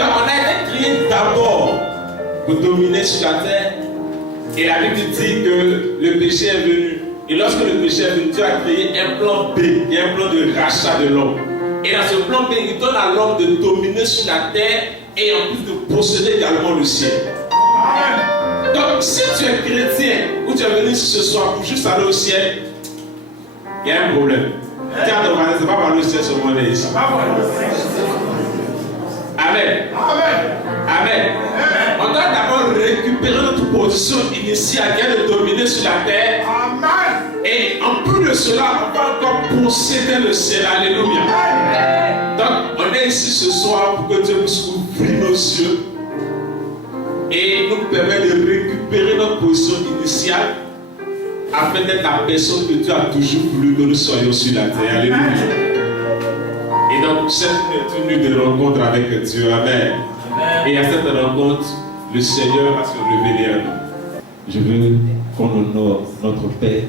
Donc on a été créé d'abord pour dominer sur la terre. Et la Bible dit que le péché est venu. Et lorsque le péché est venu, Dieu a créé un plan B, et un plan de rachat de l'homme. Et dans ce plan B, il donne à l'homme de dominer sur la terre et en plus de posséder également le ciel. Amen. Donc si tu es chrétien ou tu es venu ce soir pour juste aller au ciel, il y a un problème. Tiens, c'est pas par le ciel ce monde ici. Amen. Amen. Amen. On doit d'abord récupérer notre position initiale qui est de dominer sur la terre. Amen. Et en plus de cela, on va encore posséder le ciel. Alléluia. Amen. Donc, on est ici ce soir pour que Dieu puisse ouvrir nos yeux et nous permettre de récupérer notre position initiale afin d'être la personne que Dieu a toujours voulu que nous soyons sur la terre. Alléluia. Et donc, c'est une nuit de rencontre avec Dieu. Amen. Amen. Et à cette rencontre, le Seigneur va se révéler à nous. Je veux qu'on honore notre Père.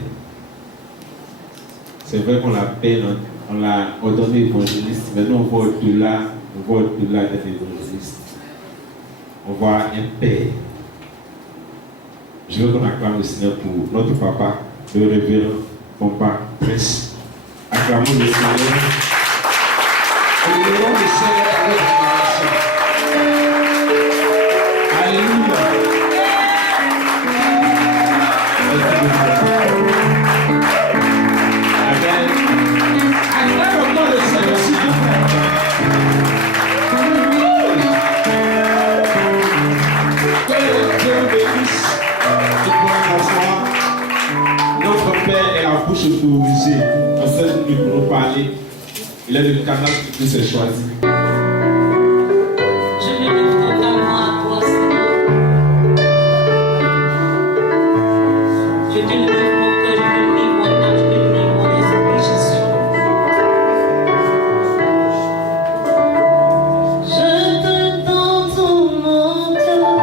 C'est vrai qu'on l'a ordonné évangéliste, mais nous on voit au-delà d'être évangéliste. On voit un Père. Je veux qu'on acclame le Seigneur pour notre papa, le révérend Papa Prince. Acclamons le Seigneur. Acclamons le Seigneur avec l'adoration. Alléluia. Amen. Acclame encore le Seigneur, s'il vous plaît. Que Dieu bénisse. Tu peux t'asseoir. Notre Père est la bouche autorisée en cette nuit pour nous parler. Il est le canal que Dieu s'est choisi. Je me lève totalement à toi, Seigneur. Je te lève mon cœur, je te lève mon âme, je te lève mon esprit, Jésus. Je te donne tout mon cœur,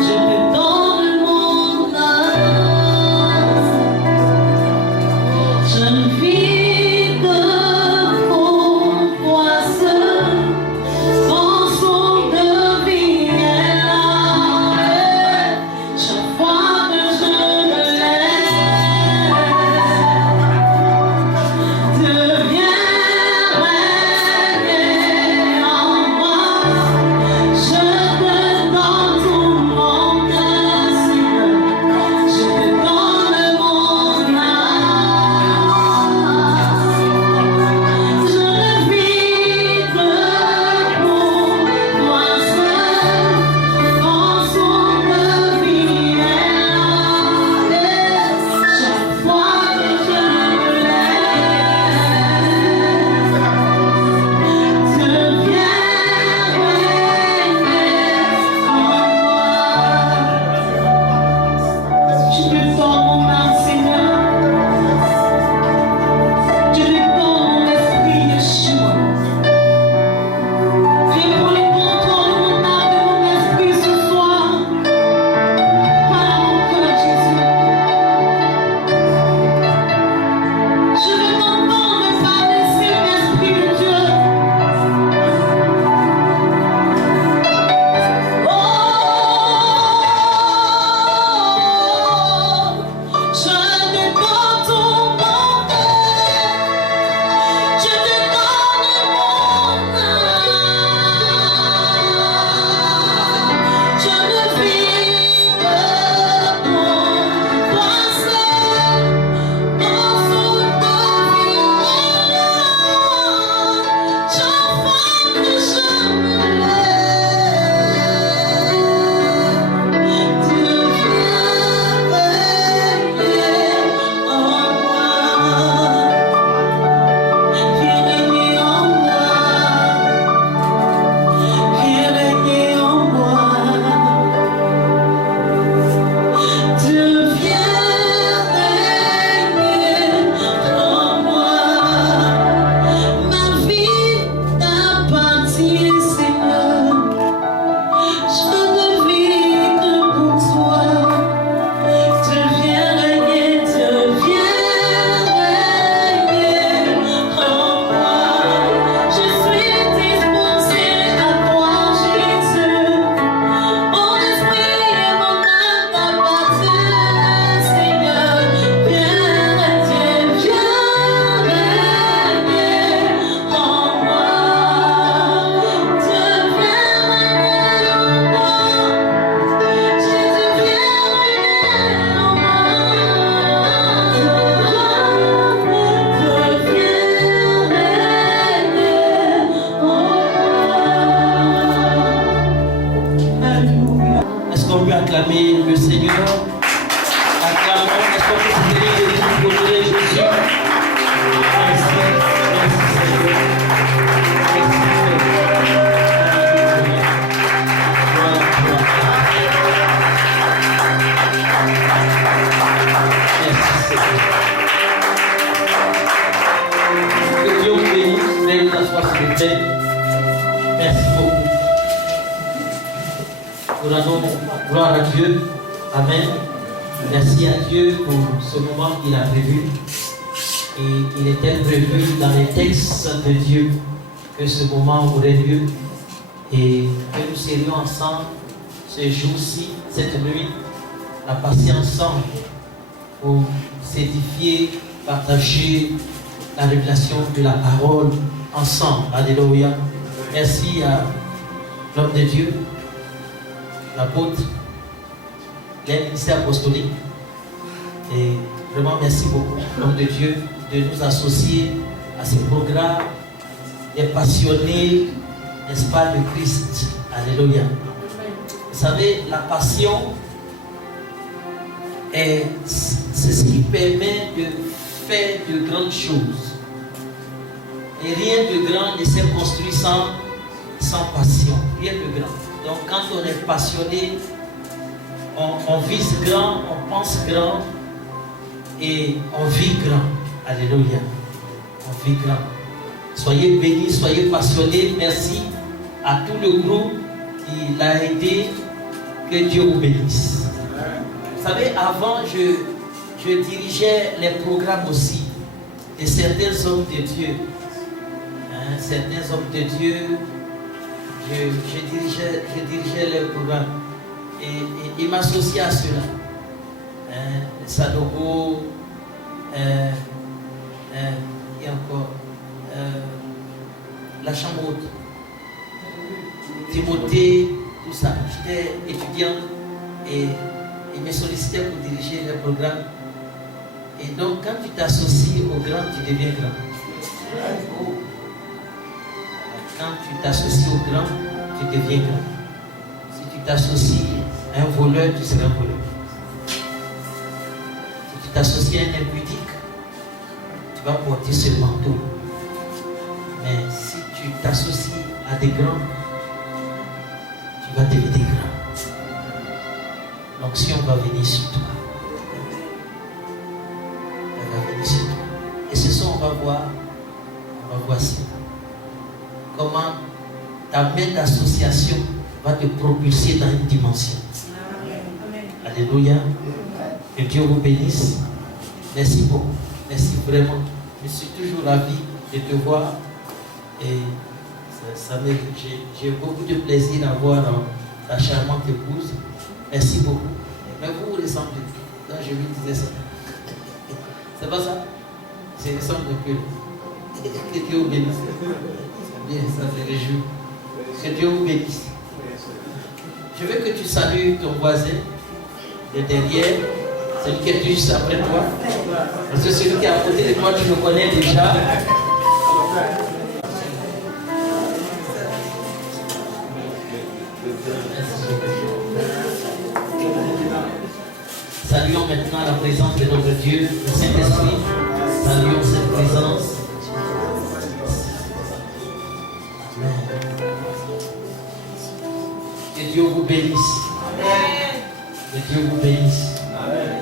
je te donne mon âme. Je ne vis que pour toi, Amen. Merci beaucoup. Nous rendons gloire à Dieu. Amen. Merci à Dieu pour ce moment qu'il a prévu. Et il était prévu dans les textes de Dieu que ce moment aurait lieu et que nous serions ensemble ce jour-ci, cette nuit, à passer ensemble pour s'édifier, partager la révélation de la parole ensemble. Alléluia. Merci à l'homme de Dieu, l'apôtre, les ministères apostoliques. Et vraiment merci beaucoup, l'homme de Dieu, de nous associer à ce programme des passionnés, n'est-ce pas, de Christ. Alléluia. Vous savez, la passion, c'est ce qui permet de faire de grandes choses. Et rien de grand ne s'est construit sans passion. Rien de grand. Donc quand on est passionné, on vise grand, on pense grand et on vit grand. Alléluia. On vit grand. Soyez bénis, soyez passionnés. Merci à tout le groupe qui l'a aidé. Que Dieu vous bénisse. Vous savez, avant, je dirigeais les programmes aussi de certains hommes de Dieu. Certains hommes de Dieu, je dirigeais les programmes. Et m'associais à cela. Sadogo, et encore la chambre haute, Timothée, tout ça. J'étais étudiant et il me sollicitait pour diriger les programmes. Et donc, quand tu t'associes au grand, tu deviens grand. Quand tu t'associes au grand, tu deviens grand. Si tu t'associes à un voleur, tu seras un voleur. Si tu t'associes à un impudique, tu vas porter ce manteau. Mais si tu t'associes à des grands, tu vas devenir grand. Donc si on va venir sur toi, on va venir sur toi. Et ce soir, on va voir ça. Comment ta main d'association va te propulser dans une dimension. Alléluia. Que Dieu vous bénisse. Merci beaucoup. Merci vraiment. Je suis toujours ravi de te voir. Et j'ai beaucoup de plaisir à voir ta charmante épouse. Merci beaucoup. Mais vous vous ressemblez. Donc je lui disais ça. C'est pas ça? Je ressemble un peu. Que Dieu vous bénisse. Bien, ça fait réjouir. Que Dieu vous bénisse. Je veux que tu salues ton voisin de derrière, celui qui est juste après toi. Parce que celui qui est à côté de toi, tu le connais déjà. Saluons maintenant la présence de notre Dieu, le Saint-Esprit. Saluons cette présence. Que Dieu vous bénisse. Amen. Que Dieu vous bénisse. Amen.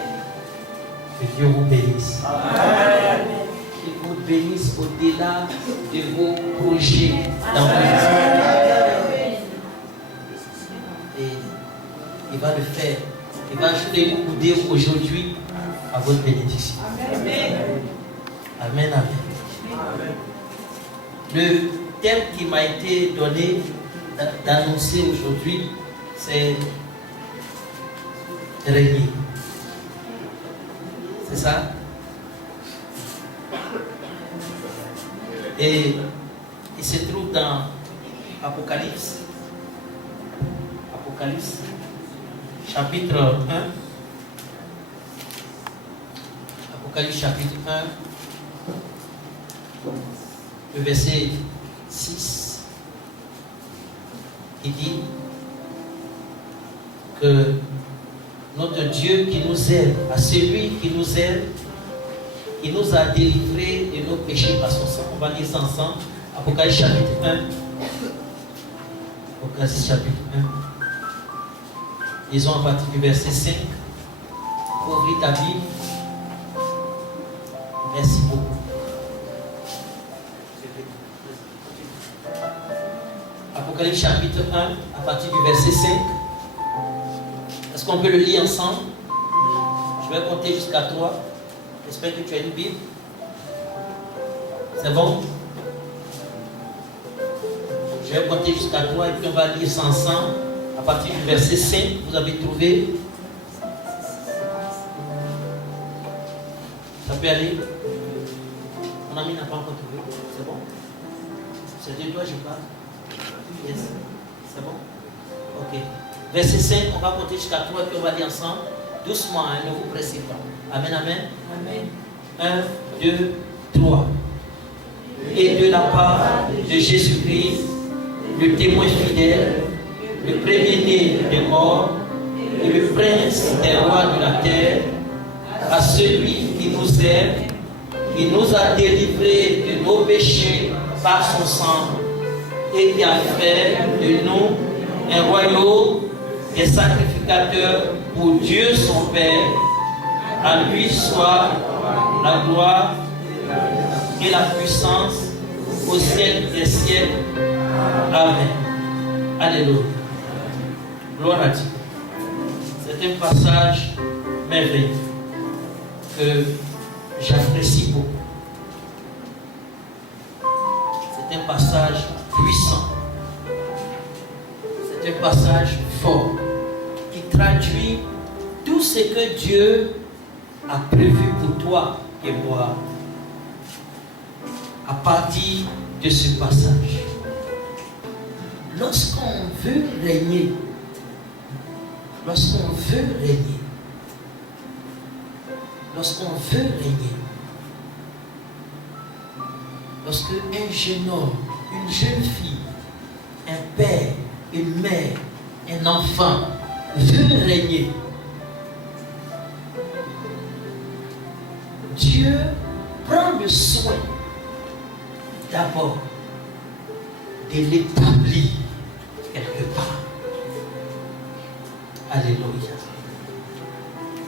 Que Dieu vous bénisse. Amen. Qu'il vous bénisse au-delà de vos projets dans vos vies. Et il va le faire. Il va ajouter vous dire aujourd'hui à votre bénédiction. Amen. Amen. Amen. Le thème qui m'a été donné d'annoncer aujourd'hui, c'est régner. C'est ça? Et il se trouve dans Apocalypse. Apocalypse, chapitre 1. Apocalypse, chapitre 1. Le verset 6. Il dit que notre Dieu qui nous aime, à celui qui nous aime, il nous a délivrés de nos péchés par son sang. On va lire ça ensemble. Apocalypse chapitre 1. Apocalypse chapitre 1. Lisons à partir du verset 5. Ouvre ta Bible. Merci beaucoup. Apocalypse chapitre 1, à partir du verset 5. Est-ce qu'on peut le lire ensemble? Je vais compter jusqu'à 3. J'espère que tu as une Bible. C'est bon? Je vais compter jusqu'à 3 et puis on va lire ça ensemble. À partir du verset 5, vous avez trouvé? Ça peut aller? Mon ami n'a pas encore trouvé. C'est bon? C'est de toi je parle? Yes. C'est bon? Ok. Verset 5, on va compter jusqu'à 3 et puis on va lire ensemble. Doucement, hein, ne vous pressez pas. Amen, amen. Amen. 1, 2, 3. Et de la part de Jésus-Christ, le témoin fidèle, le premier-né des morts et le prince des rois de la terre, à celui qui nous aime, qui nous a délivrés de nos péchés par son sang et qui a fait de nous un royaume des sacrificateurs pour Dieu son Père. À lui soit la gloire et la puissance au siècle des siècles. Amen. Alléluia. Gloire à Dieu. C'est un passage merveilleux que j'apprécie beaucoup. C'est un passage puissant. C'est un passage fort qui traduit tout ce que Dieu a prévu pour toi et moi à partir de ce passage. Lorsqu'on veut régner, lorsqu'on veut régner, lorsque un jeune homme, une jeune fille, un père, une mère, un enfant veut régner, Dieu prend le soin d'abord de l'établir quelque part. Alléluia.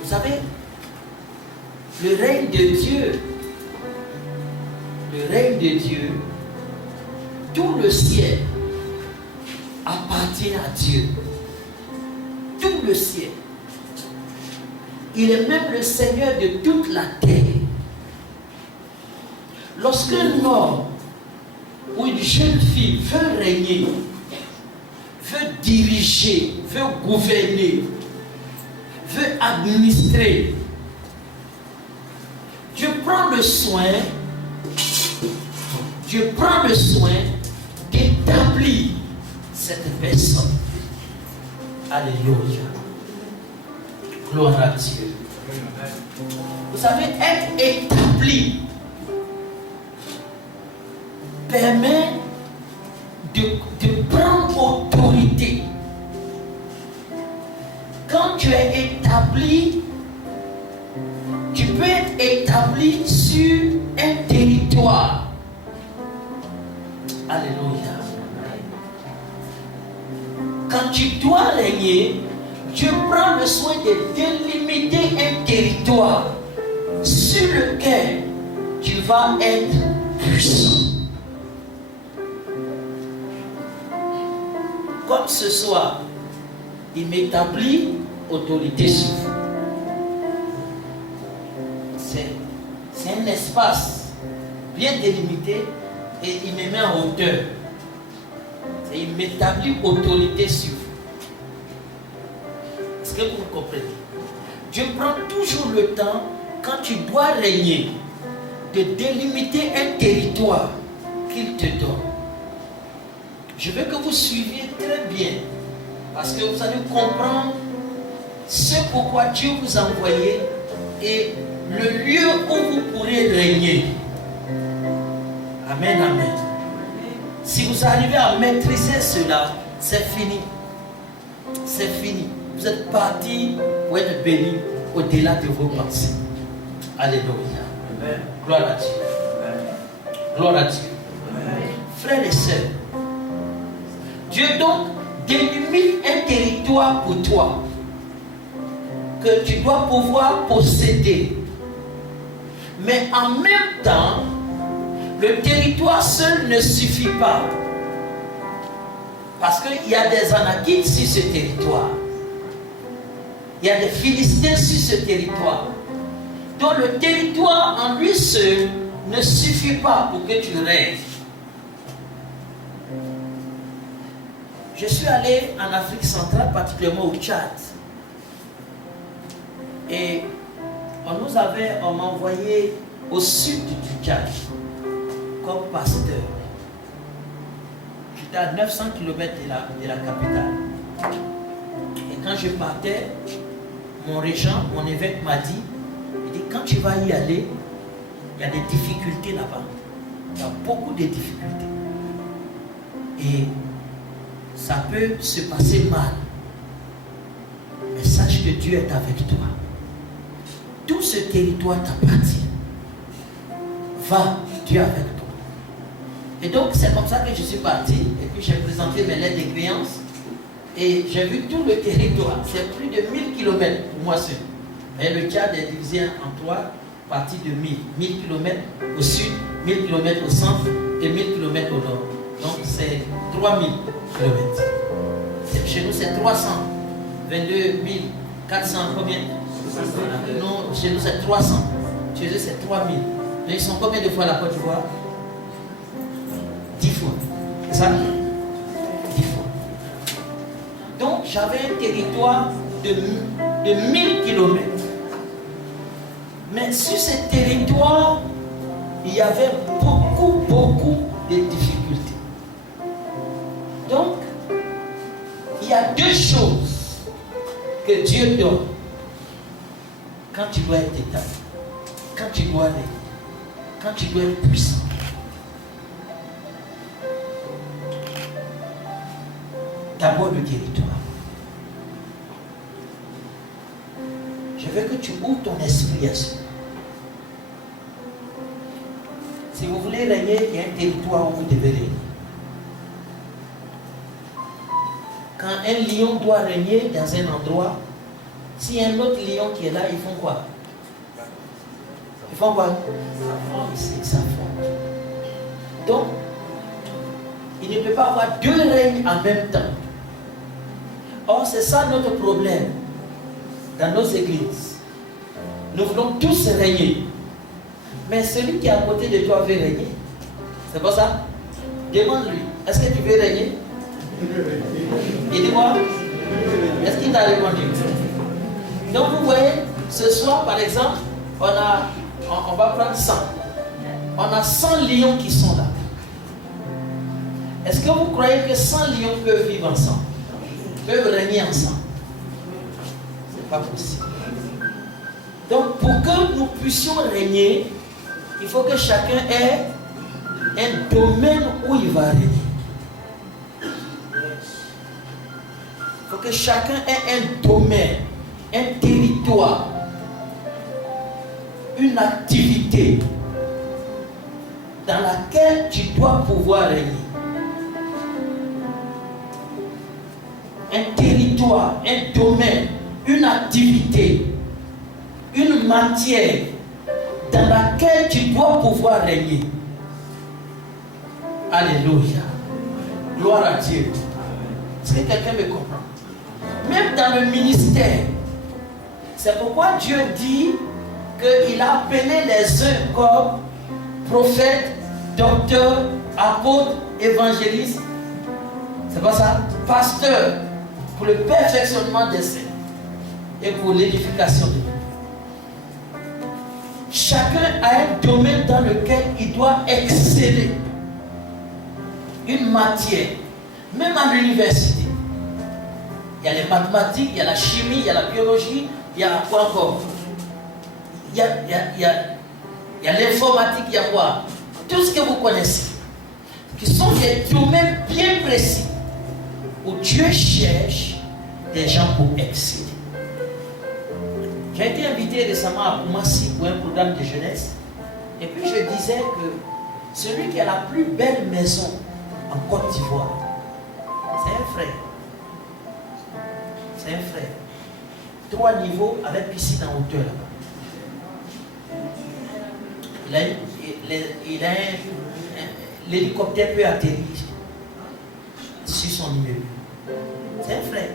Vous savez, le règne de Dieu, tout le ciel appartient à Dieu. Tout le ciel. Il est même le Seigneur de toute la terre. Lorsqu'un homme ou une jeune fille veut régner, veut diriger, veut gouverner, veut administrer, Dieu prend le soin d'établir cette personne. Alléluia. Gloire à Dieu. Vous savez, être établi permet de prendre autorité. Quand tu es établi, tu peux être établi sur un territoire. Alléluia. Quand tu dois régner, Dieu prend le soin de délimiter un territoire sur lequel tu vas être puissant. Comme ce soir, il m'établit autorité sur vous. C'est un espace bien délimité et il me met en hauteur. Et il m'établit autorité sur vous. Est-ce que vous comprenez? Dieu prend toujours le temps, quand tu dois régner, de délimiter un territoire qu'il te donne. Je veux que vous suiviez très bien, parce que vous allez comprendre ce pourquoi Dieu vous a envoyé et le lieu où vous pourrez régner. Amen, amen. Si vous arrivez à maîtriser cela, c'est fini. C'est fini. Vous êtes parti pour être béni au-delà de vos pensées. Alléluia. Amen. Gloire à Dieu. Amen. Gloire à Dieu. Amen. Frères et sœurs, Dieu donc délimite un territoire pour toi que tu dois pouvoir posséder. Mais en même temps, le territoire seul ne suffit pas. Parce qu'il y a des Anakites sur ce territoire. Il y a des Philistins sur ce territoire. Donc le territoire en lui seul ne suffit pas pour que tu règnes. Je suis allé en Afrique centrale, particulièrement au Tchad. Et on m'a envoyé au sud du Tchad comme pasteur. J'étais à 900 km de la capitale. Et quand je partais, mon régent, mon évêque m'a dit, il dit, quand tu vas y aller, il y a des difficultés là-bas. Il y a beaucoup de difficultés. Et ça peut se passer mal. Mais sache que Dieu est avec toi. Tout ce territoire t'appartient. Va, Dieu est avec toi. Et donc, c'est comme ça que je suis parti. Et puis, j'ai présenté mes lettres de créance. Et j'ai vu tout le territoire. C'est plus de 1000 km pour moi seul. Et le Tchad est divisé en 3 parties de 1000. 1000 km au sud, 1000 km au centre et 1000 km au nord. Donc, c'est 3000 km. Chez nous, c'est 300. 22 400, combien? Non, chez nous, c'est 300. Chez eux, c'est 3000. Mais ils sont combien de fois à la Côte d'Ivoire? 10 fois. C'est ça? 10 fois. Donc, j'avais un territoire de 1000 km. Mais sur ce territoire, il y avait beaucoup de difficultés. Donc, il y a deux choses que Dieu donne quand tu dois être établi, quand tu dois aller, quand tu dois être puissant. D'abord le territoire. Je veux que tu ouvres ton esprit à ça. Si vous voulez régner, il y a un territoire où vous devez régner. Quand un lion doit régner dans un endroit, s'il y a un autre lion qui est là, ils font quoi? Ils font quoi? Ils s'affrontent. Donc, il ne peut pas avoir deux règnes en même temps. Or, c'est ça notre problème dans nos églises. Nous voulons tous régner. Mais celui qui est à côté de toi veut régner. C'est pas ça? Demande-lui, est-ce que tu veux régner? Il dit quoi? Est-ce qu'il t'a répondu? Donc vous voyez, ce soir par exemple, on va prendre 100. On a 100 lions qui sont là. Est-ce que vous croyez que 100 lions peuvent vivre ensemble? Peuvent régner ensemble? C'est pas possible. Donc pour que nous puissions régner, il faut que chacun ait un domaine où il va régner. Il faut que chacun ait un domaine, un territoire, une activité dans laquelle tu dois pouvoir régner. Un territoire, un domaine, une activité, une matière dans laquelle tu dois pouvoir régner. Alléluia. Gloire à Dieu. Est-ce que quelqu'un me comprend? Même dans le ministère, c'est pourquoi Dieu dit qu'il a appelé les uns comme prophètes, docteurs, apôtres, évangélistes. C'est pas ça? Pasteurs, pour le perfectionnement des saints et pour l'édification de Dieu. Chacun a un domaine dans lequel il doit exceller. Une matière, même à l'université. Il y a les mathématiques, il y a la chimie, il y a la biologie, il y a quoi encore? Il y a l'informatique, il y a quoi? Tout ce que vous connaissez. Qui sont des domaines bien précis où Dieu cherche des gens pour exceller. J'ai été invité récemment à Koumassi pour un programme de jeunesse. Et puis je disais que celui qui a la plus belle maison en Côte d'Ivoire, c'est un frère. C'est un frère. 3 niveaux avec piscine en hauteur là-bas. l'hélicoptère peut atterrir sur son immeuble. C'est un frère.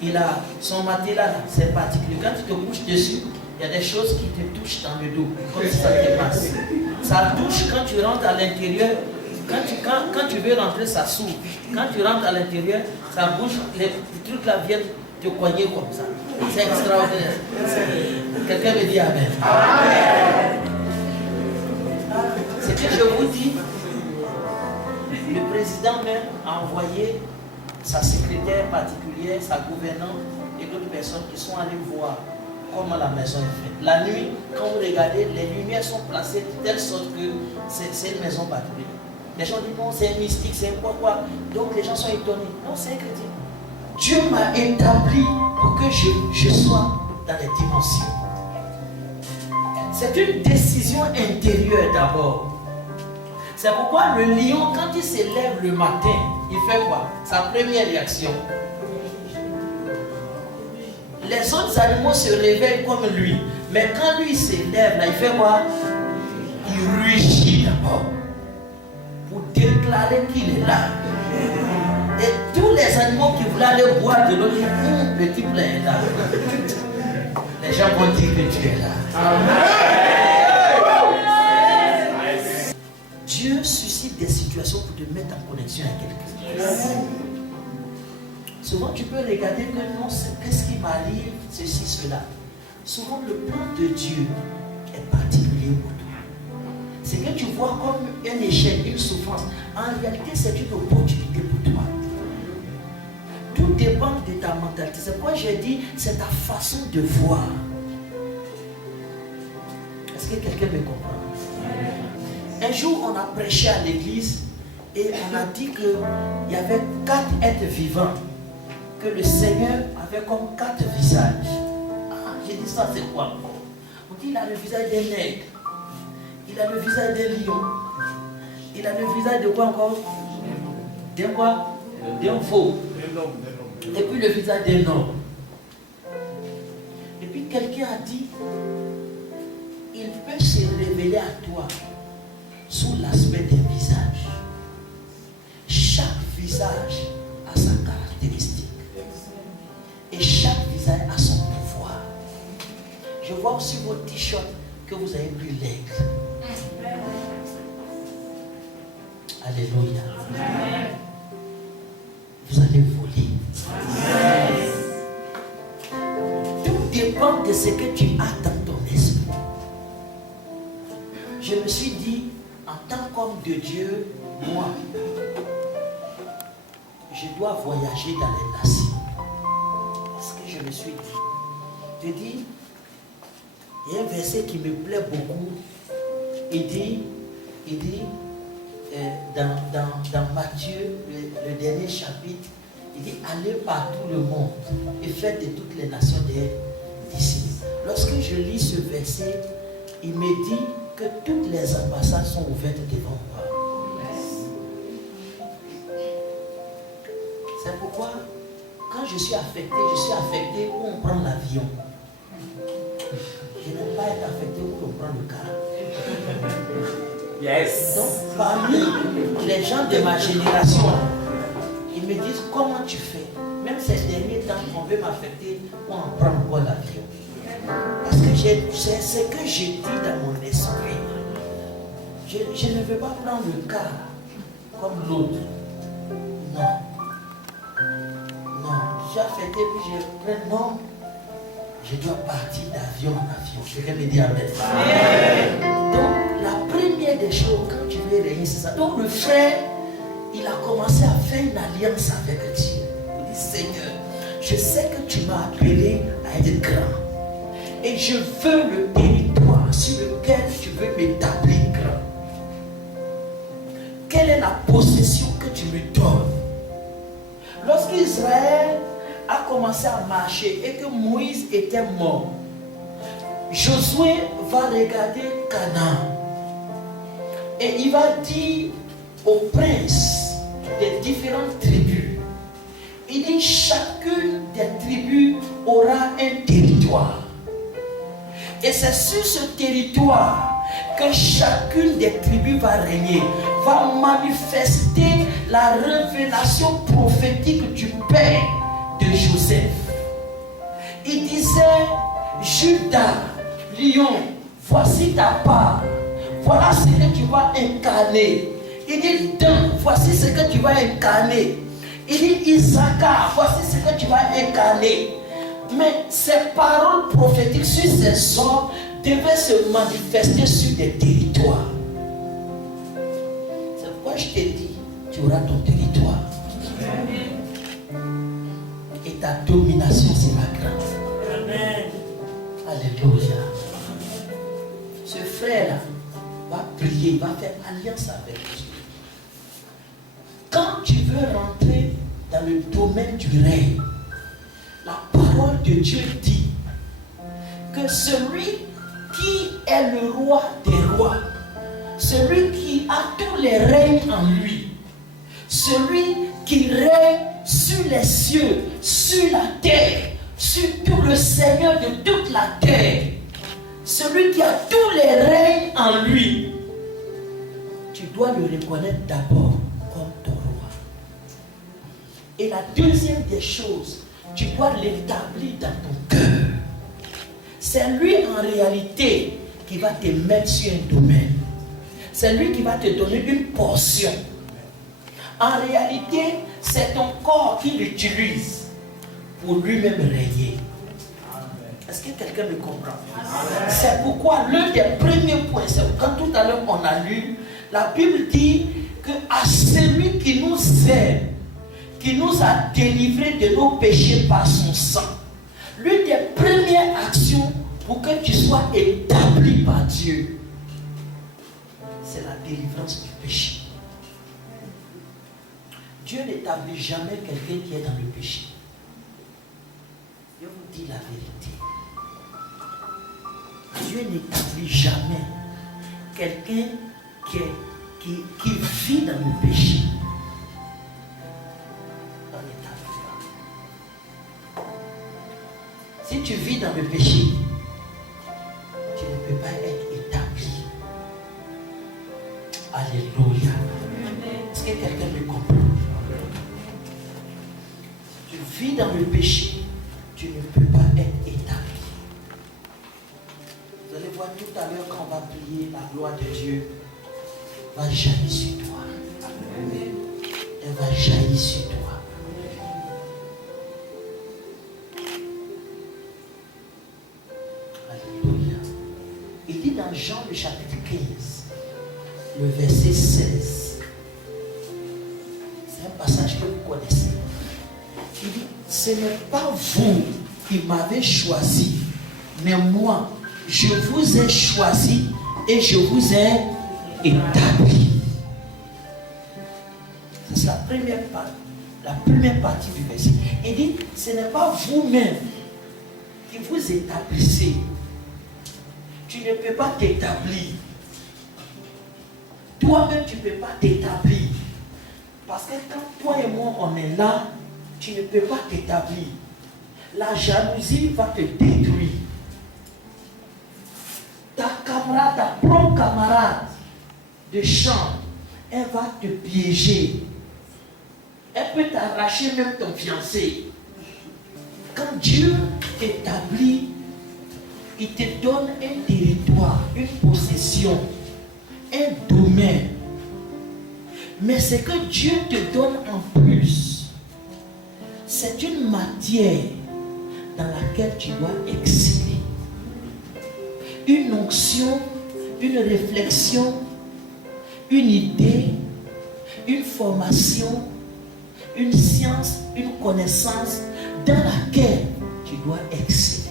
Il a son matelas là, c'est particulier. Quand tu te couches dessus, il y a des choses qui te touchent dans le dos, comme si ça te passe. Ça touche quand tu rentres à l'intérieur. Quand tu veux rentrer, ça s'ouvre. Quand tu rentres à l'intérieur, ça bouge, les trucs là viennent te coigner comme ça. C'est extraordinaire. Quelqu'un me dit Amen. Ce que je vous dis, le président même a envoyé sa secrétaire particulière, sa gouvernante et d'autres personnes qui sont allées voir comment la maison est faite. La nuit, quand vous regardez, les lumières sont placées de telle sorte que c'est une maison particulière. Les gens disent non, c'est un mystique, c'est un quoi. Donc les gens sont étonnés. Non, c'est un chrétien. Dieu m'a établi pour que je sois dans les dimensions. C'est une décision intérieure d'abord. C'est pourquoi le lion, quand il se lève le matin, il fait quoi? Sa première réaction. Les autres animaux se réveillent comme lui. Mais quand lui se lève, là, il fait quoi? Il rugit d'abord. Pour déclarer qu'il est là. Et tous les animaux qui voulaient aller boire de l'eau, disent, petit plein est là. Les gens vont dire que tu es là. Amen. Dieu suscite des situations pour te mettre en connexion avec quelqu'un. Souvent tu peux regarder que non, qu'est-ce qui m'arrive, ceci, cela. Souvent le plan de Dieu est particulier pour toi. C'est que tu vois comme un échec, une souffrance. En réalité, c'est une opportunité pour toi. Tout dépend de ta mentalité. C'est pourquoi j'ai dit, c'est ta façon de voir. Est-ce que quelqu'un me comprend? Un jour, on a prêché à l'église et on a dit qu'il y avait 4 êtres vivants, que le Seigneur avait comme 4 visages. Ah, j'ai dit ça, c'est quoi? On dit il a le visage d'un nègre, il a le visage d'un lion, il a le visage de quoi encore? D'un quoi? D'un faux. Et puis le visage d'un homme. Et puis quelqu'un a dit, il peut se révéler à toi sous l'aspect d'un visage. Chaque visage a sa caractéristique. Et chaque visage a son pouvoir. Je vois aussi vos t-shirts que vous avez pris l'aigle. Alléluia. Vous allez voler. Tout dépend de ce que tu as dans ton esprit. Je me suis dit, en tant qu'homme de Dieu, moi, je dois voyager dans les nations. Parce que je me suis dit, il y a un verset qui me plaît beaucoup. Il dit dans Matthieu, le dernier chapitre, il dit, allez par tout le monde et faites de toutes les nations des disciples. Lorsque je lis ce verset, il me dit que toutes les ambassades sont ouvertes devant moi. C'est pourquoi, quand je suis affecté où on prend l'avion. Je n'aime pas être affecté où on prend le car. Yes. Donc, parmi les gens de ma génération, ils me disent comment tu fais. Même ces derniers temps, on veut m'affecter pour en prendre quoi l'avion. Parce que c'est ce que j'ai dit dans mon esprit. Je ne veux pas prendre le car comme l'autre. Non. Non. Je suis affecté puis je prends. Non. Je dois partir d'avion en avion. Quelqu'un me dit Amen. Donc, la première des choses, quand tu veux réunir, c'est ça. Donc, le frère, il a commencé à faire une alliance avec Dieu. Il dit, Seigneur, je sais que tu m'as appelé à être grand. Et je veux le territoire sur lequel tu veux m'établir grand. Quelle est la possession que tu me donnes? Lorsqu'Israël a commencé à marcher et que Moïse était mort, Josué va regarder Canaan et il va dire aux princes des différentes tribus, il dit chacune des tribus aura un territoire. Et c'est sur ce territoire que chacune des tribus va régner, va manifester la révélation prophétique du père de Joseph. Il disait, Judas, lion, voici ta part, voilà ce que tu vas incarner. Il dit, Dan, voici ce que tu vas incarner. Il dit, Issachar, voici ce que tu vas incarner. Mais ces paroles prophétiques sur ces hommes devaient se manifester sur des territoires. C'est pourquoi je t'ai dit, tu auras ton territoire. Et ta domination sera grande. Amen. Alléluia. Ce frère-là va prier, va faire alliance avec Dieu. Quand tu veux rentrer dans le domaine du règne, la parole de Dieu dit que celui qui est le roi des rois, celui qui a tous les règnes en lui, celui qui règne sur les cieux, sur la terre, surtout le Seigneur de toute la terre, celui qui a tous les règnes en lui, tu dois le reconnaître d'abord comme ton roi. Et la deuxième des choses, tu dois l'établir dans ton cœur. C'est lui en réalité qui va te mettre sur un domaine. C'est lui qui va te donner une portion. En réalité, c'est ton corps qui l'utilise pour lui-même régner. Est-ce que quelqu'un me comprend? C'est pourquoi l'un des premiers points, c'est quand tout à l'heure on a lu, la Bible dit que à celui qui nous aime, qui nous a délivrés de nos péchés par son sang, l'une des premières actions pour que tu sois établi par Dieu, c'est la délivrance du péché. Dieu n'établit jamais quelqu'un qui est dans le péché. Je vous dis la vérité. Dieu n'établit jamais quelqu'un qui vit dans le péché. Si tu vis dans le péché, tu ne peux pas être établi. Alléluia. Est-ce que quelqu'un me comprend? Si tu vis dans le péché, tu ne peux pas être établi. Vous allez voir tout à l'heure quand on va prier, la gloire de Dieu va jaillir sur toi. Elle va jaillir sur toi. Dans Jean le chapitre 15, le verset 16, c'est un passage que vous connaissez. Il dit, ce n'est pas vous qui m'avez choisi, mais moi, je vous ai choisi et je vous ai établi. C'est la première partie du verset. Il dit, ce n'est pas vous-même qui vous établissez. Tu ne peux pas t'établir. Toi-même, tu ne peux pas t'établir. Parce que quand toi et moi, on est là, tu ne peux pas t'établir. La jalousie va te détruire. Ta camarade, ta propre camarade de chambre, elle va te piéger. Elle peut t'arracher même ton fiancé. Quand Dieu t'établit, il te donne un territoire, une possession, un domaine. Mais ce que Dieu te donne en plus, c'est une matière dans laquelle tu dois exceller. Une onction, une réflexion, une idée, une formation, une science, une connaissance dans laquelle tu dois exceller.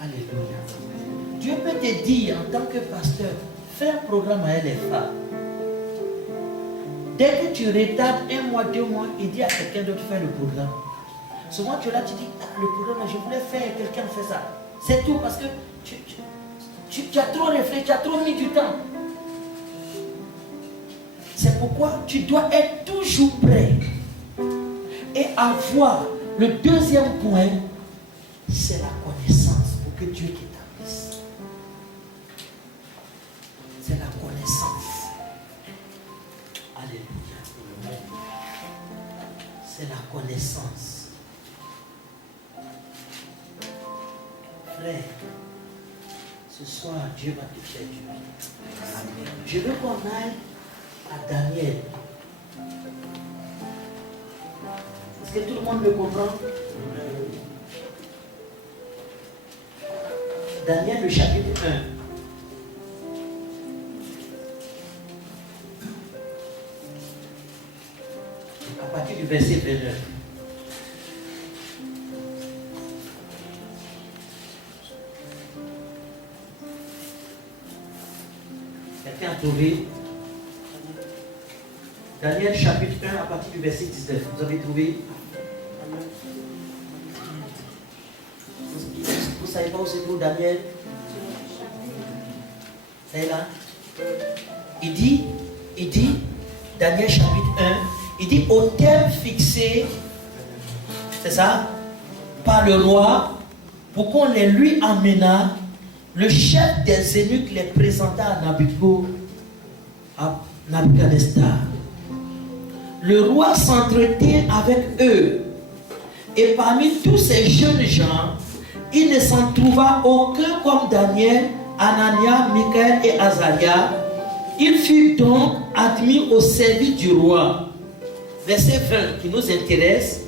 Alléluia. Dieu peut te dire en tant que pasteur, fais un programme à LFA. Dès que tu retardes 1 mois, 2 mois, il dit à quelqu'un d'autre de faire le programme. Souvent tu es là, tu dis, le programme, je voulais faire, quelqu'un fait ça. C'est tout parce que tu as trop réfléchi, tu as trop mis du temps. C'est pourquoi tu dois être toujours prêt. Et avoir le deuxième point, c'est la connaissance pour que Dieu t'établisse. C'est la connaissance. Frère, ce soir, Dieu va te faire du bien. Je veux qu'on aille à Daniel. Est-ce que tout le monde me comprend? Daniel, le chapitre 1. À partir du verset 29. Quelqu'un a trouvé? Daniel chapitre 1 à partir du verset 19. Vous avez trouvé? Vous ne savez pas où se trouve Daniel? C'est là. Il dit, Daniel chapitre 1, il dit au terme fixé, c'est ça, par le roi, pour qu'on les lui amena, le chef des eunuques les présenta à Nabuchodonosor. Le roi s'entretient avec eux, et parmi tous ces jeunes gens, il ne s'en trouva aucun comme Daniel, Anania, Michaël et Azaria. Il fut donc admis au service du roi. Verset 20 qui nous intéresse,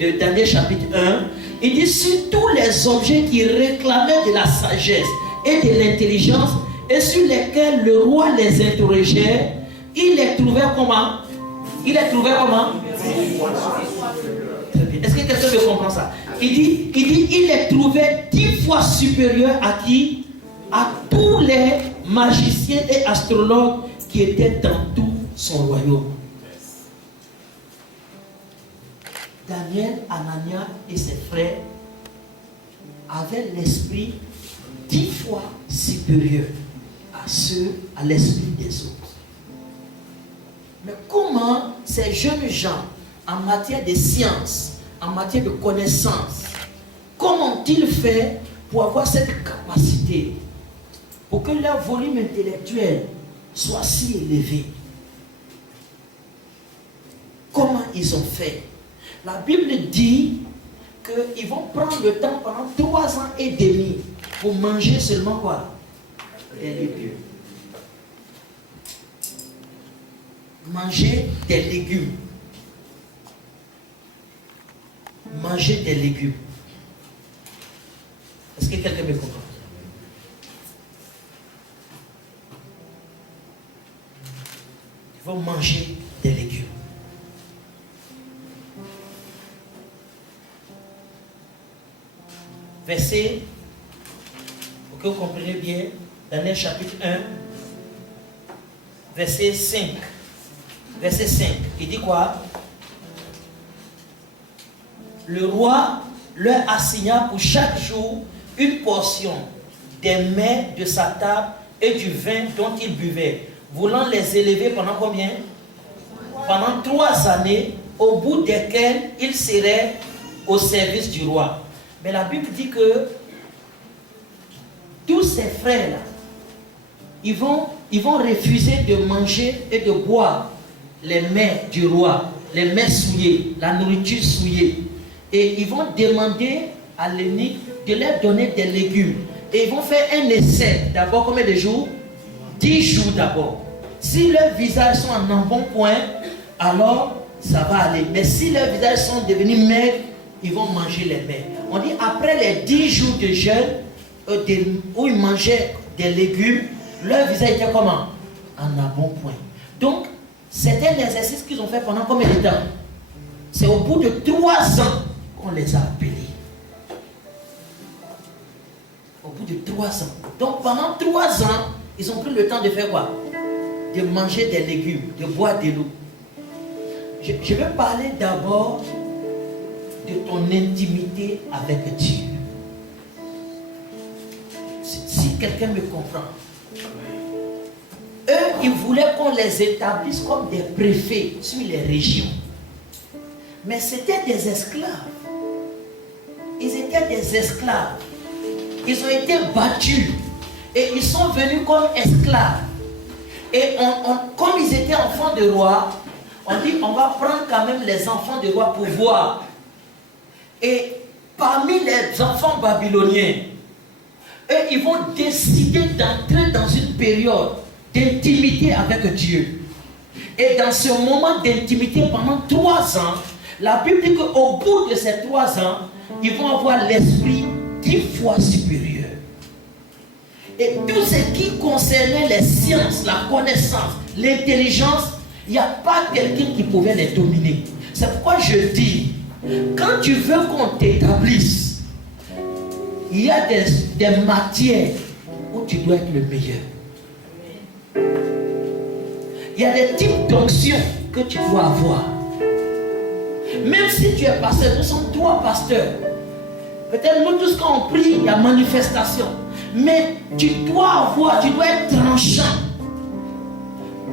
de Daniel chapitre 1, il dit sur tous les objets qui réclamaient de la sagesse et de l'intelligence et sur lesquels le roi les interrogeait, il les trouvait comment? Il les trouvait comment? Très bien. Est-ce que quelqu'un me comprend ça? Il dit, il les trouvait 10 fois supérieurs à qui? À tous les magiciens et astrologues qui étaient dans tout son royaume. Daniel, Anania et ses frères avaient l'esprit 10 fois supérieur à l'esprit des autres. Mais comment ces jeunes gens, en matière de science, en matière de connaissance, comment ont-ils fait pour avoir cette capacité, pour que leur volume intellectuel soit si élevé? Comment ils ont fait? La Bible dit qu'ils vont prendre le temps pendant 3 ans et demi pour manger seulement quoi? Des légumes. Manger des légumes. Manger des légumes. Est-ce que quelqu'un me comprend? Ils vont manger des légumes. Verset, pour que vous compreniez bien, Daniel chapitre 1, verset 5. Verset 5, il dit quoi? Le roi leur assigna pour chaque jour une portion des mets de sa table et du vin dont ils buvaient, voulant les élever pendant combien? Pendant 3 années, au bout desquelles ils seraient au service du roi. Mais la Bible dit que tous ces frères-là, ils vont refuser de manger et de boire les mets du roi, les mets souillés, la nourriture souillée. Et ils vont demander à l'eunuque de leur donner des légumes. Et ils vont faire un essai. D'abord, combien de jours? 10 jours d'abord. Si leurs visages sont en embonpoint, alors ça va aller. Mais si leurs visages sont devenus maigres, ils vont manger les mets. On dit après les 10 jours de jeûne, où ils mangeaient des légumes, leur visage était comment? En embonpoint. Donc, c'était un exercice qu'ils ont fait pendant combien de temps? C'est au bout de 3 ans qu'on les a appelés. Au bout de 3 ans. Donc pendant 3 ans, ils ont pris le temps de faire quoi? De manger des légumes, de boire de l'eau. Je vais parler d'abord de ton intimité avec Dieu. Si quelqu'un me comprend. Eux, ils voulaient qu'on les établisse comme des préfets sur les régions. Mais c'était des esclaves. Ils étaient des esclaves. Ils ont été battus. Et ils sont venus comme esclaves. Et comme ils étaient enfants de roi, On dit on va prendre quand même les enfants de roi pour voir. Et parmi les enfants babyloniens, eux, ils vont décider d'entrer dans une période d'intimité avec Dieu. Et dans ce moment d'intimité pendant 3 ans, la Bible dit qu'au bout de ces 3 ans, ils vont avoir l'esprit 10 fois supérieur. Et tout ce qui concernait les sciences, la connaissance, l'intelligence, il n'y a pas quelqu'un qui pouvait les dominer. C'est pourquoi je dis, quand tu veux qu'on t'établisse, il y a des matières où tu dois être le meilleur. Il y a des types d'onction que tu dois avoir. Même si tu es pasteur, nous sommes 3 pasteurs. Peut-être nous tous quand on prie, il y a manifestation. Mais tu dois être tranchant.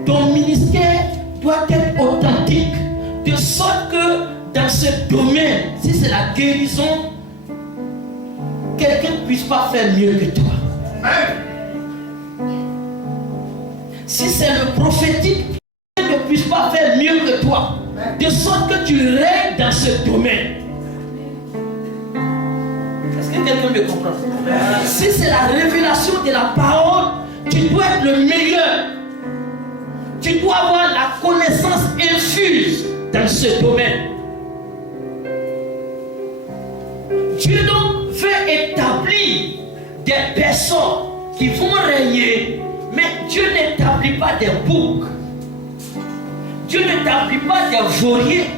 Ton ministère doit être authentique. De sorte que dans ce domaine, si c'est la guérison, quelqu'un ne puisse pas faire mieux que toi. Si c'est le prophétique, quelqu'un ne puisse pas faire mieux que toi. De sorte que tu règnes dans ce domaine. Est-ce que quelqu'un me comprend? Si c'est la révélation de la parole, tu dois être le meilleur. Tu dois avoir la connaissance infuse dans ce domaine. Dieu donc veut établir des personnes qui vont régner, mais Dieu n'établit pas des boucs. Dieu n'établit pas des vauriers.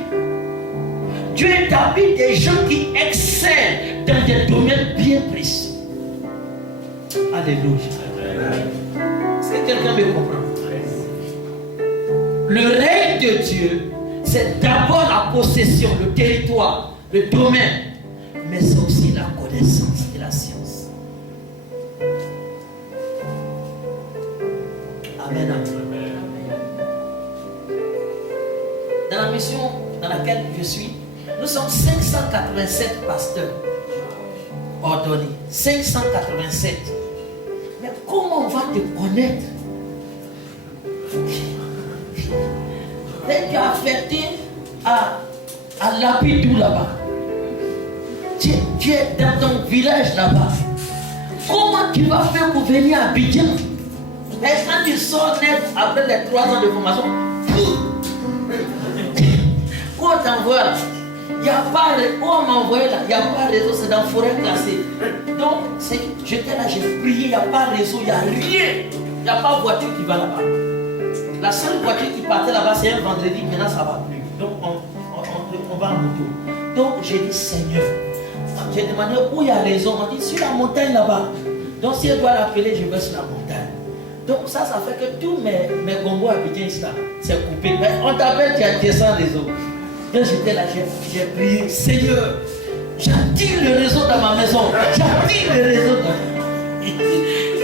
Dieu établit des gens qui excellent dans des domaines bien précis. Alléluia. Est-ce que quelqu'un me comprend? Le règne de Dieu, c'est d'abord la possession, le territoire, le domaine, mais c'est aussi la connaissance et la science. Amen, amen. Dans la mission dans laquelle je suis, nous sommes 587 pasteurs ordonnés. 587. Mais comment on va te connaître? Dès que tu as affecté à Lapidou là-bas, tu es dans ton village là-bas. Comment tu vas faire pour venir à Abidjan? Et quand tu sors net après les 3 ans de formation, où on t'envoie là? Il n'y a pas de... Où on m'a envoyé là? Il n'y a pas de réseau, c'est dans la forêt classée. Donc, j'étais là, j'ai prié, il n'y a pas de réseau, il n'y a rien. Il n'y a pas de voiture qui va là-bas. La seule voiture qui partait là-bas, c'est un vendredi, maintenant ça ne va plus. Donc, on va en moto. Donc, j'ai dit, Seigneur, j'ai demandé où il y a raison. On dit, sur la montagne là-bas. Donc, si elle doit l'appeler, je vais sur la montagne. Donc, ça fait que tous mes gombos abidjans ici, c'est coupé. Mais on t'appelle, tu as descendu les réseau. Donc, j'étais là, j'ai prié, Seigneur, j'attire le réseau dans ma maison. J'attire le réseau dans...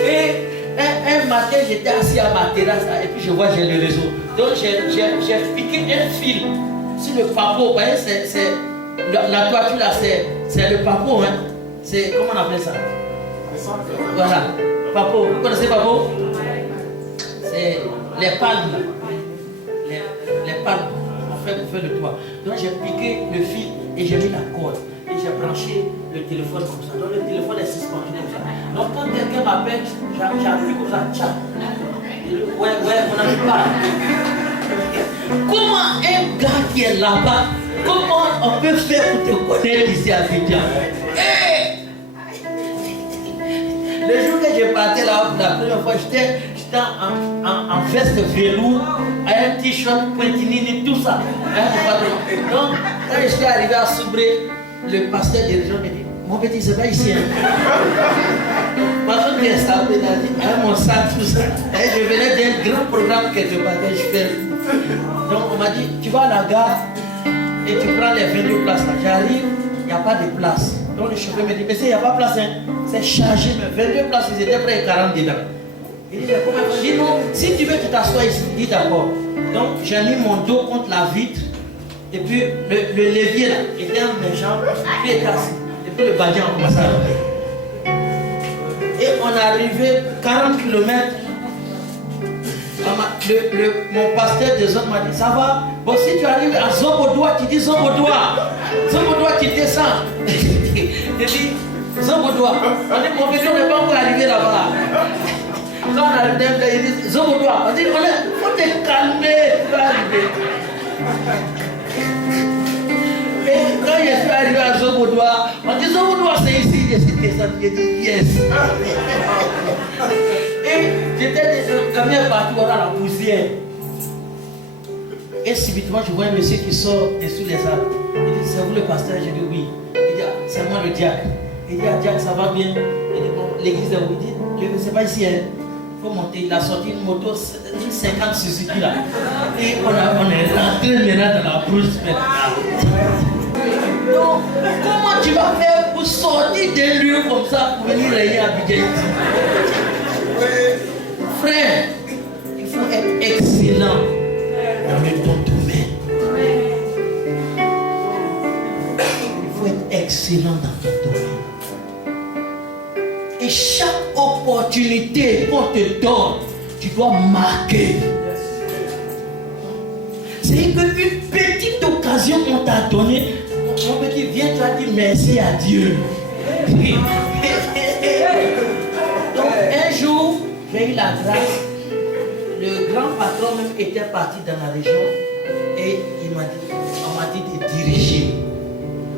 Et un matin, j'étais assis à ma terrasse et puis je vois j'ai le réseau. Donc j'ai piqué un fil sur le papeau. Vous voyez, c'est la toiture là, c'est le papeau. Hein. C'est comment on appelle ça? Voilà, papeau. Vous connaissez papeau? C'est les palmes. Les palmes. On fait le toit. Donc j'ai piqué le fil et j'ai mis la corde. Et j'ai branché le téléphone comme ça. Donc le téléphone est suspendu comme ça. Donc quand quelqu'un m'appelle, j'appuie comme ça. Tcha. Ouais, on n'arrive pas. Comment un gars qui est là-bas, comment on peut faire pour te connaître ici à Abidjan? Le jour que j'ai parti là, la première fois, j'étais en veste velours, un t-shirt, pointinini, tout ça. Donc, quand je suis arrivé à Soubré, le pasteur dirigeant me dit, mon petit, c'est pas ici. Parce que ça m'a dit, mon sac, tout ça. Et je venais d'un grand programme que je fais. Donc, on m'a dit, tu vas à la gare et tu prends les 22 places là. J'arrive, il n'y a pas de place. Donc, le chauffeur me dit, mais il n'y a pas de place, hein. C'est chargé, mais 22 places, ils étaient près de 40 dedans. Il dit, mais comment? Je dis, non, si tu veux, tu t'assois ici. Il dit, d'accord. Donc, j'ai mis mon dos contre la vitre. Et puis, le levier là, était entre mes jambes, puis il était assis. Et puis, le badian a commencé à rouler. Et on est arrivé 40 km. Mon pasteur des hommes m'a dit, ça va? Bon, si tu arrives à Zobodoua, tu dis Zobodoua. Zobodoua, tu descends. Il dit, Zobodoua. On dit, mon bébé, on n'est pas encore arrivé là-bas. Quand on arrive, il dit, Zobodoua. On dit, faut te calmer, tu vas arriver. Et quand je suis arrivé à Zobodoua, on dit, Zobodoua, c'est ici, je suis descendu. J'ai dit, yes. Et j'étais comme partout dans la poussière. Et subitement, je vois un monsieur qui sort dessous les arbres. Il dit, c'est vous le pasteur? J'ai dit, oui. Il dit, c'est moi le diacre. Il dit, diacre, ça va bien? Il dit, bon, l'église est où? Il dit, c'est pas ici, hein. Il faut monter. Il a sorti une moto, une 50 Suzuki là. Et on est rentré maintenant dans la brousse maintenant. Donc, comment tu vas faire pour sortir des lieux comme ça pour venir régner à Abidjan? Frère, il faut être excellent dans ton domaine. Il faut être excellent dans ton domaine. Et chaque opportunité qu'on te donne, tu dois marquer. C'est qu'une petite occasion qu'on t'a donnée, mon petit, viens, tu as dit merci à Dieu. Donc un jour, j'ai eu la grâce. Le grand patron même était parti dans la région et on m'a dit de diriger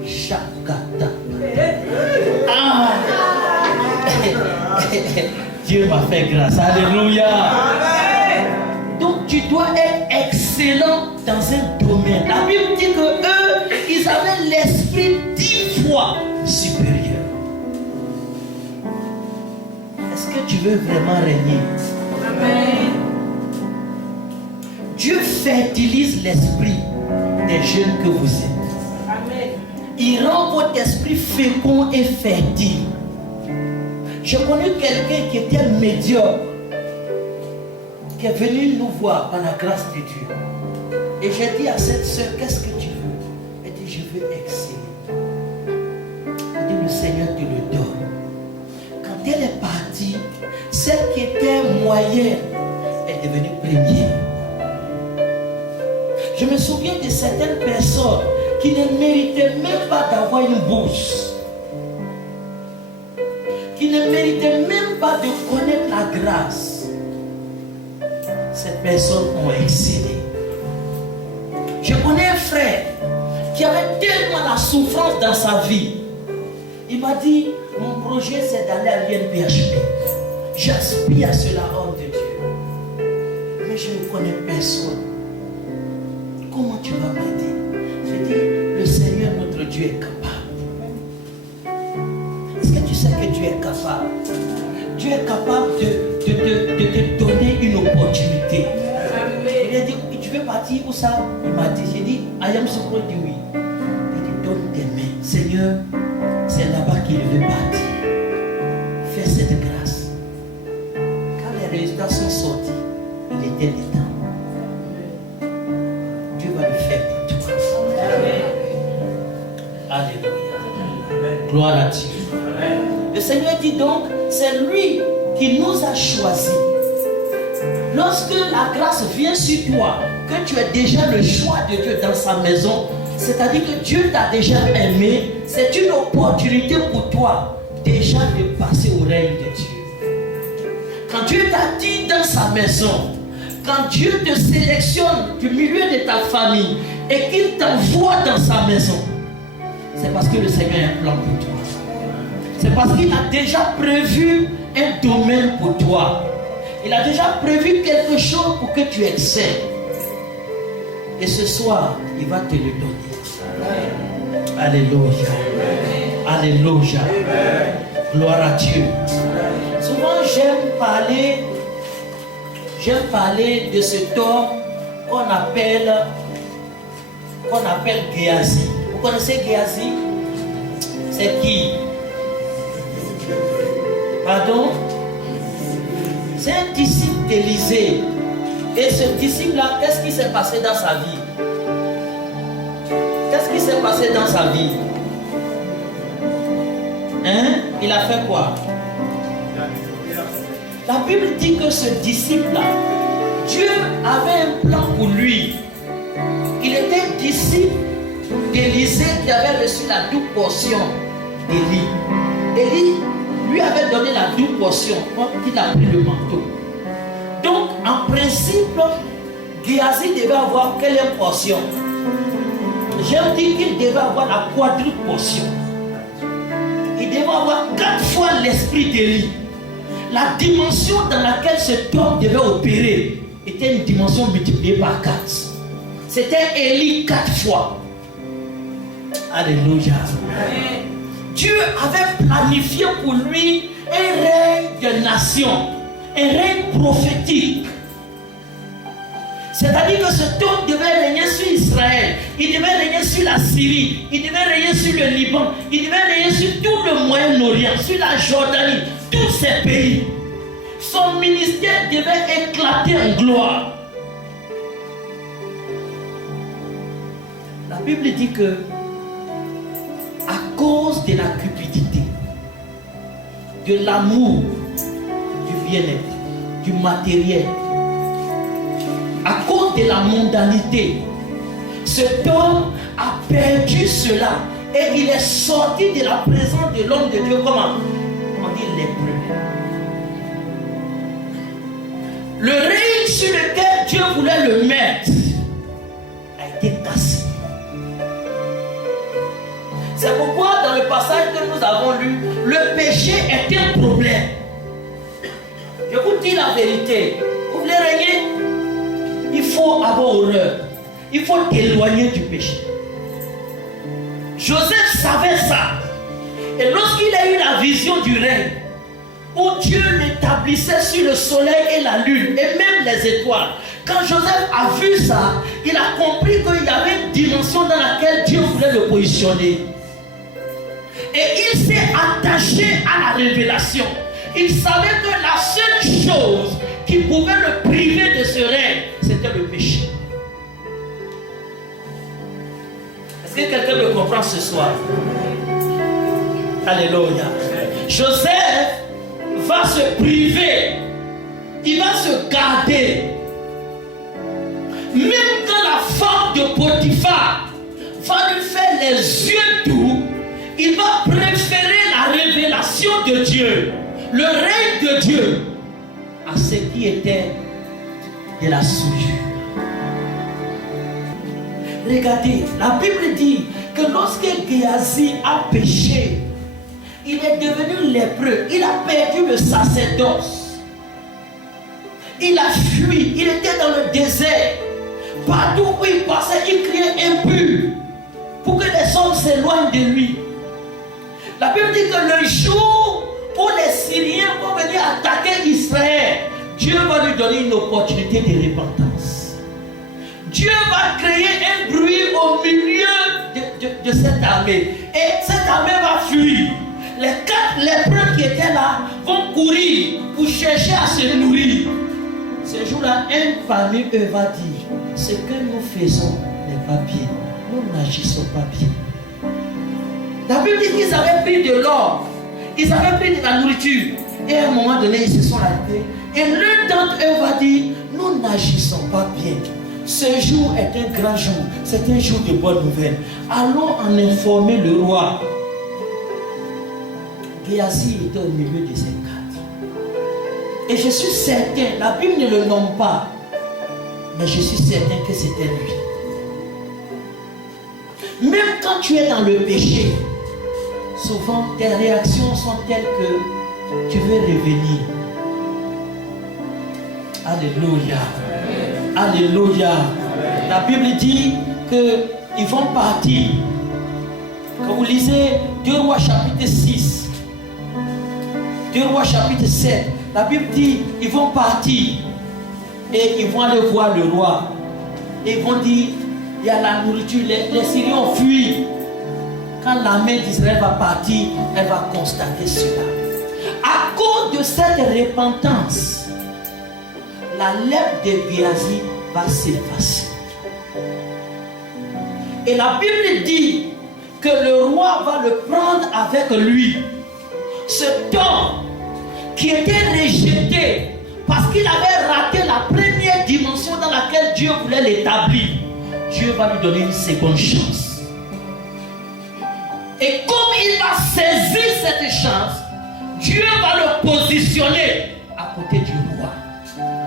Chakata. Ah! Dieu m'a fait grâce. Alléluia. Donc tu dois être excellent dans un domaine. La Bible dit que eux, ils avaient l'esprit 10 fois supérieur. Est-ce que tu veux vraiment régner? Amen. Dieu fertilise l'esprit des jeunes que vous êtes. Amen. Il rend votre esprit fécond et fertile. J'ai connu quelqu'un qui était médiocre, qui est venu nous voir par la grâce de Dieu. Et j'ai dit à cette soeur, qu'est-ce que tu veux? Elle dit, je veux exceller. Elle dit, le Seigneur te le donne. Quand elle est partie, celle qui était moyenne est devenue première. Je me souviens de certaines personnes qui ne méritaient même pas d'avoir une bourse, qui ne méritaient même pas de connaître la grâce. Ces personnes ont excellé. Je connais un frère qui avait tellement la souffrance dans sa vie. Il m'a dit, mon projet c'est d'aller à l'INPHP. J'aspire à cela, homme de Dieu. Mais je ne connais personne. Comment tu vas m'aider? Je dis, le Seigneur notre Dieu est capable. Est-ce que tu sais que Dieu est capable? Dieu est capable de te donner une opportunité. Il a dit, tu veux partir où ça? Il m'a dit, j'ai dit, Ayam Sokro dit oui. Il dit, donne tes mains. Seigneur, c'est là-bas qu'il veut partir. Fais cette grâce. Quand les résultats sont sortis, il était dedans. Dieu va le faire pour toi. Alléluia. Gloire à Dieu. Le Seigneur dit donc, c'est lui qui nous a choisis. Lorsque la grâce vient sur toi, que tu es déjà le choix de Dieu dans sa maison, c'est-à-dire que Dieu t'a déjà aimé, c'est une opportunité pour toi déjà de passer au règne de Dieu. Quand Dieu t'a dit dans sa maison, quand Dieu te sélectionne du milieu de ta famille et qu'il t'envoie dans sa maison, c'est parce que le Seigneur a un plan pour toi. C'est parce qu'il a déjà prévu un domaine pour toi. Il a déjà prévu quelque chose pour que tu excelles. Et ce soir, il va te le donner. Alléluia. Alléluia. Gloire à Dieu. Souvent, j'aime parler de cet homme qu'on appelle Géasi. Vous connaissez Géasi? C'est qui? Pardon? C'est un disciple d'Élisée. Et ce disciple-là, qu'est-ce qui s'est passé dans sa vie? Qu'est-ce qui s'est passé dans sa vie? Hein? Il a fait quoi? La Bible dit que ce disciple-là, Dieu avait un plan pour lui. Il était disciple d'Élisée qui avait reçu la double portion d'Élie. Élie lui avait donné la double portion quand il a pris le manteau. Donc, en principe, Géasi devait avoir quelle portion? J'aime dire qu'il devait avoir la quadruple portion. Il devait avoir 4 fois l'esprit d'Élie. La dimension dans laquelle cet homme devait opérer était une dimension multipliée par 4. C'était Élie 4 fois. Alléluia. Dieu avait planifié pour lui un règne de nation, un règne prophétique. C'est-à-dire que cet homme devait régner sur Israël, il devait régner sur la Syrie, il devait régner sur le Liban, il devait régner sur tout le Moyen-Orient, sur la Jordanie, tous ces pays. Son ministère devait éclater en gloire. La Bible dit que à cause de la cupidité, de l'amour, du bien-être, du matériel, à cause de la mondanité, cet homme a perdu cela et il est sorti de la présence de l'homme de Dieu. Comment? On dit lépreux. Le règne sur lequel Dieu voulait le mettre a été cassé. C'est pourquoi dans le passage que nous avons lu, le péché est un problème. Je vous dis la vérité. Vous voulez régner? Il faut avoir horreur. Il faut t'éloigner du péché. Joseph savait ça. Et lorsqu'il a eu la vision du règne, où Dieu l'établissait sur le soleil et la lune, et même les étoiles, quand Joseph a vu ça, il a compris qu'il y avait une dimension dans laquelle Dieu voulait le positionner. Et il s'est attaché à la révélation. Il savait que la seule chose qui pouvait le priver de ce règne, c'était le péché. Est-ce que quelqu'un me comprend ce soir? Alléluia. Joseph va se priver. Il va se garder. Même quand la femme de Potiphar va lui faire les yeux doux, il va préférer la révélation de Dieu, le règne de Dieu, à ce qui était de la souillure. Regardez, la Bible dit que lorsque Géasi a péché, il est devenu lépreux, il a perdu le sacerdoce, il a fui, il était dans le désert. Partout où il passait, il criait impur pour que les hommes s'éloignent de lui. La Bible dit que le jour où les Syriens vont venir attaquer Israël, Dieu va lui donner une opportunité de repentance. Dieu va créer un bruit au milieu de cette armée. Et cette armée va fuir. Les 4 lépreux qui étaient là vont courir pour chercher à se nourrir. Ce jour-là, un parmi eux va dire: ce que nous faisons n'est pas bien. Nous n'agissons pas bien. La Bible dit qu'ils avaient pris de l'or, ils avaient pris de la nourriture. Et à un moment donné, ils se sont arrêtés. Et l'un d'entre eux va dire: nous n'agissons pas bien. Ce jour est un grand jour. C'est un jour de bonne nouvelle. Allons en informer le roi. Géasi était au milieu de ces 4. Et je suis certain, la Bible ne le nomme pas, mais je suis certain que c'était lui. Même quand tu es dans le péché, souvent tes réactions sont telles que tu veux revenir. Alléluia. Alléluia. La Bible dit qu'ils vont partir. Quand vous lisez 2 Rois chapitre 6, 2 Rois chapitre 7, la Bible dit ils vont partir et ils vont aller voir le roi. Et ils vont dire: il y a la nourriture, les Syriens ont fui. Quand l'armée d'Israël va partir, elle va constater cela. À cause de cette repentance, la lèpre de Géasi va s'effacer. Et la Bible dit que le roi va le prendre avec lui. Cet homme qui était rejeté parce qu'il avait raté la première dimension Dieu voulait l'établir, Dieu va lui donner une seconde chance. Et comme il va saisir cette chance, Dieu va le positionner à côté du roi.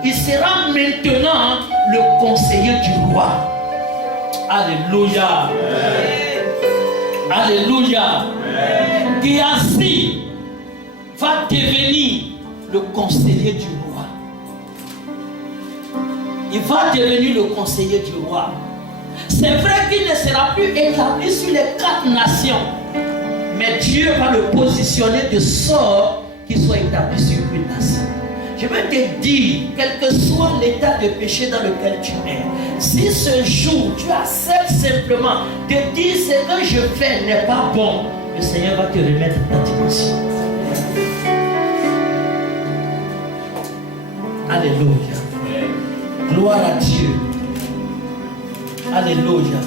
Il sera maintenant le conseiller du roi. Alléluia. Alléluia. Géasi va devenir le conseiller du roi. Il va devenir le conseiller du roi. C'est vrai qu'il ne sera plus établi sur les 4 nations, mais Dieu va le positionner de sorte qu'il soit établi sur une nation. Je vais te dire, quel que soit l'état de péché dans lequel tu es, si ce jour tu acceptes simplement de dire ce que je fais n'est pas bon, le Seigneur va te remettre ta dimension. Alléluia. Gloire à Dieu. Alléluia.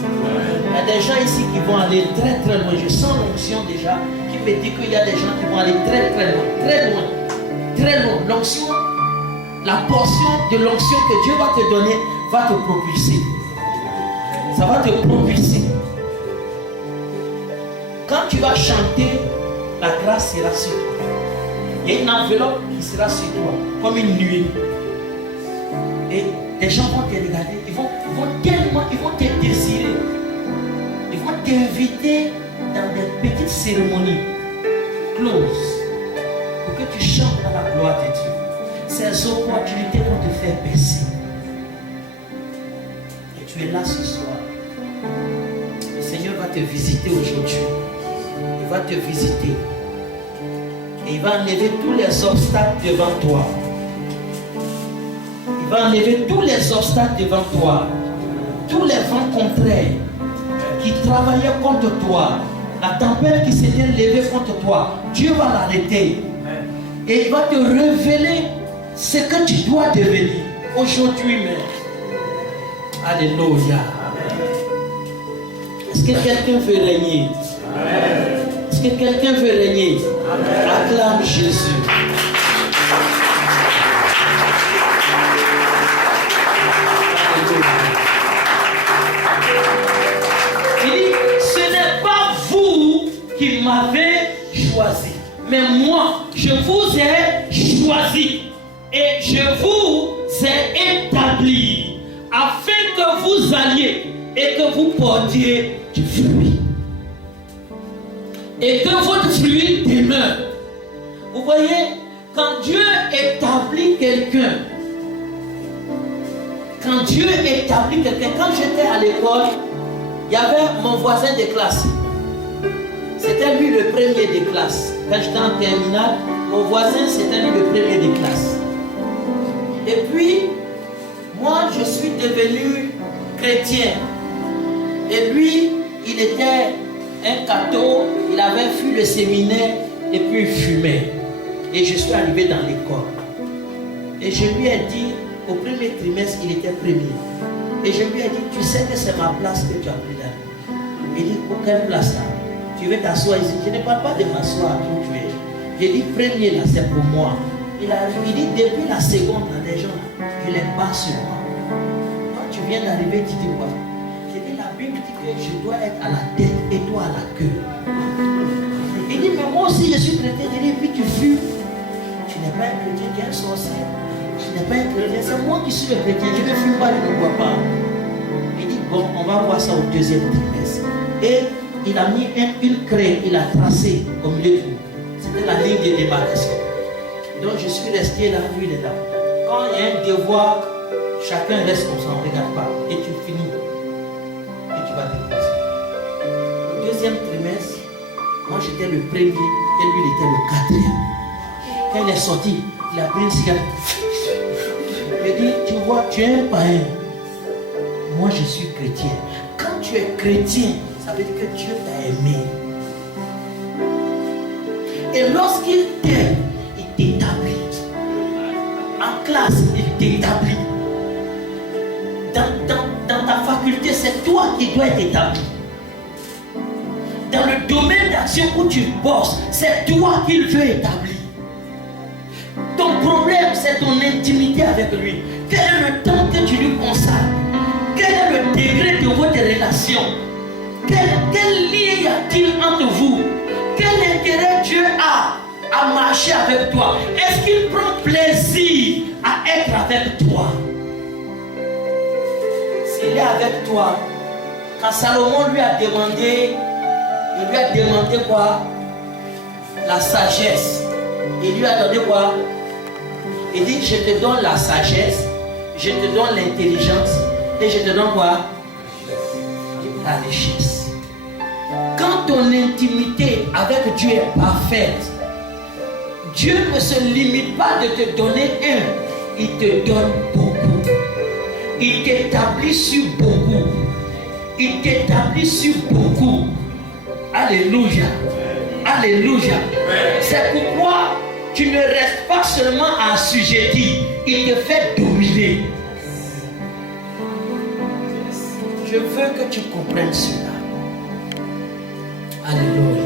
Il y a des gens ici qui vont aller très très loin. Je sens l'onction déjà qui me dit qu'il y a des gens qui vont aller très très loin. Très loin. Très loin. L'onction, la portion de l'onction que Dieu va te donner va te propulser. Ça va te propulser. Quand tu vas chanter, la grâce sera sur toi. Il y a une enveloppe qui sera sur toi, comme une nuée. Et les gens vont te regarder, ils vont te désirer. Ils vont t'inviter dans des petites cérémonies closes pour que tu chantes dans la gloire de Dieu. Ces opportunités vont te faire baisser. Et tu es là ce soir. Le Seigneur va te visiter aujourd'hui. Il va te visiter. Et il va enlever tous les obstacles devant toi. Il va enlever tous les obstacles devant toi. Tous les vents contraires qui travaillaient contre toi. La tempête qui s'était levée contre toi. Dieu va l'arrêter. Et il va te révéler ce que tu dois devenir aujourd'hui même. Alléluia. Est-ce que quelqu'un veut régner? Est-ce que quelqu'un veut régner? Acclame Jésus. Il dit, ce n'est pas vous qui m'avez choisi, mais moi, je vous ai choisi et je vous ai établi afin que vous alliez et que vous portiez du fruit. Et que votre fruit demeure. Vous voyez, quand Dieu établit quelqu'un, quand j'étais à l'école, il y avait mon voisin de classe. C'était lui le premier de classe. Quand j'étais en terminale, mon voisin, c'était lui le premier de classe. Et puis, moi, je suis devenu chrétien. Et lui, il était un catho, il avait fui le séminaire et puis il fumait. Et je suis arrivé dans l'école. Et je lui ai dit, au premier trimestre, il était premier. Et je lui ai dit, tu sais que c'est ma place que tu as pris là. Il dit, pour quelle place là? Tu veux t'asseoir ici? Je ne parle pas de m'asseoir où tu es. J'ai dit, premier là, c'est pour moi. Il dit, depuis la seconde, là, les gens, je les bats sur moi. Quand tu viens d'arriver, tu dis quoi? J'ai dit, la Bible dit que je dois être à la tête et toi à la queue. Il dit, mais moi aussi je suis chrétien. J'ai dit, puis tu fumes. Tu n'es pas un chrétien, tu es un sorcier. Tu n'es pas un chrétien, c'est moi qui suis le chrétien. Je ne fume pas, je ne bois pas. Il dit, bon, on va voir ça au deuxième trimestre. Et il a mis une craie, il a tracé au milieu de nous. C'était la ligne de démarcation. Donc je suis resté là, lui il est là. Quand il y a un devoir, chacun reste comme ça, on ne regarde pas. Et tu finis. Et tu vas déposer. Au deuxième trimestre, moi j'étais le premier et lui il était le quatrième. Quand il est sorti, il a pris une cigarette. Il dit, tu vois, tu es un païen. Moi je suis chrétien. Quand tu es chrétien, ça veut dire que Dieu t'a aimé. Et lorsqu'il t'aime, il t'établit. En classe, il t'établit. Dans ta faculté, c'est toi qui dois être établi. Dans le domaine d'action où tu bosses, c'est toi qu'il veut établir. Ton problème, c'est ton intimité avec lui. Quel est le temps que tu lui consacres? relation? Quel lien y a-t-il entre vous? Quel intérêt Dieu a à marcher avec toi? Est-ce qu'il prend plaisir à être avec toi? S'il est avec toi, quand Salomon lui a demandé, il lui a demandé quoi? La sagesse. Il lui a donné quoi? Il dit, je te donne la sagesse, je te donne l'intelligence et je te donne quoi? La richesse. Quand ton intimité avec Dieu est parfaite, Dieu ne se limite pas de te donner un, il te donne beaucoup. Il t'établit sur beaucoup. Il t'établit sur beaucoup. Alléluia. Alléluia. C'est pourquoi tu ne restes pas seulement assujetti, il te fait dominer. Je veux que tu comprennes cela. Alléluia.